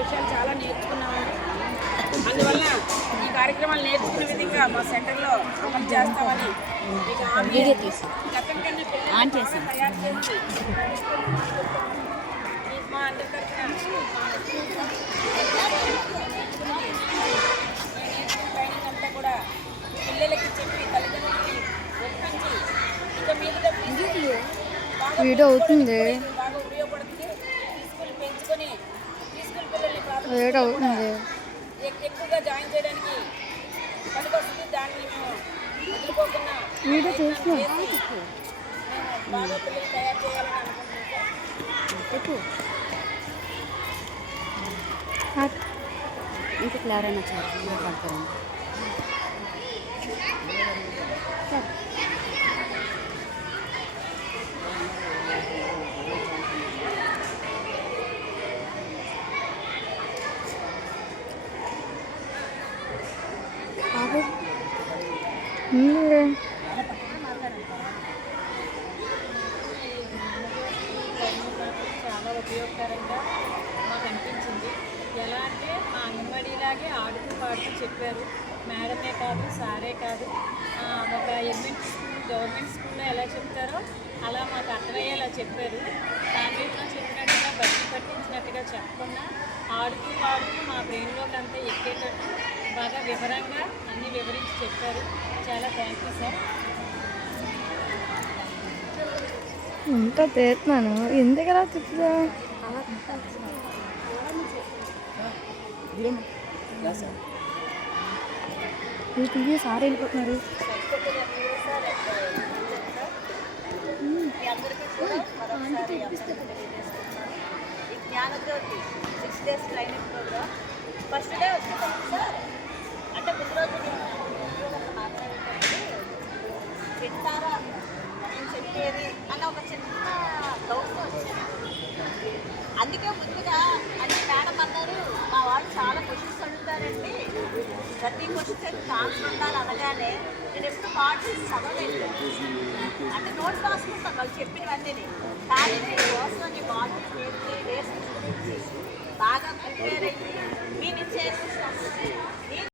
విషయాలు చాలా నేర్చుకున్నాము. అందువల్ల ఈ కార్యక్రమాలు నేర్చుకునే విధంగా మా సెంటర్లో అమలు చేస్తామని మీకు హామీ గతం కన్నా పిల్లలు తయారు చేసి మా అందరి తరఫున ట్రైనింగ్ అంతా కూడా పిల్లలకి చెప్పి తల్లిదండ్రులకి ఒప్పించి ఇక మీద వీడియో అవుతుంది, బాగా ఉపయోగపడుతుంది. స్కూల్ పెంచుకొని స్కూల్ పిల్లల్ని వీడియో అవుతుంది, ఎక్కువగా జాయిన్ చేయడానికి పనికొస్తుంది. దాన్ని మేము వదులుకోకుండా వీడియో చేసి బాగా పిల్లలు తయారు చేయాలని అనుకుంటున్నాం. ఇంకా క్లారైనా మాట్లాడతాను. చాలా ఉపయోగకరంగా మాకు అనిపించింది. ఎలా అంటే మా అంగన్వాడీలాగే ఆడుతూ పాడుతూ చెప్పారు. మేడమే కాదు, సారే కాదు, ఒక ఎలిమెంటరీ స్కూల్ గవర్నమెంట్ స్కూల్లో ఎలా చెప్తారో అలా మాకు అర్థమయ్యేలా చెప్పారు. ఫ్యామిలీలో చెప్పినట్టుగా బట్టి పట్టించినట్టుగా చెప్పకుండా ఆడుతూ పాడుతూ మా బ్రెయిన్లోకి అంతా ఎక్కేటట్టు బాగా వివరంగా అన్నీ వివరించి చెప్పారు. చాలా థ్యాంక్ యూ సార్. ఇంకా చేస్తున్నాను, ఎందుకలా చెప్తా ఇది సార్ వెళ్ళిపోతున్నారు. ఈ Jnanajyothi 6 days training program first day వచ్చింది సార్. అంటే ముందు రోజు వింటారా నేను చెప్పేది అన్న ఒక చిన్న డౌట్ వచ్చింది. అందుకే ముందుగా అంటే మేడం అన్నారు మా వాళ్ళు చాలా క్వశ్చన్స్ అడుగుతారండి, ప్రతి క్వశ్చన్స్ ఆన్సర్ ఉండాలి అనగానే నేను ఎప్పుడు పాటు చదవలేదు. అంటే నోట్స్ రాసుకుంటాను వాళ్ళు చెప్పినవన్నీ. కానీ నేను కోసం బాగా నేర్చి రేస్ గురించి బాగా ప్రిపేర్ అయ్యి మీ నుంచి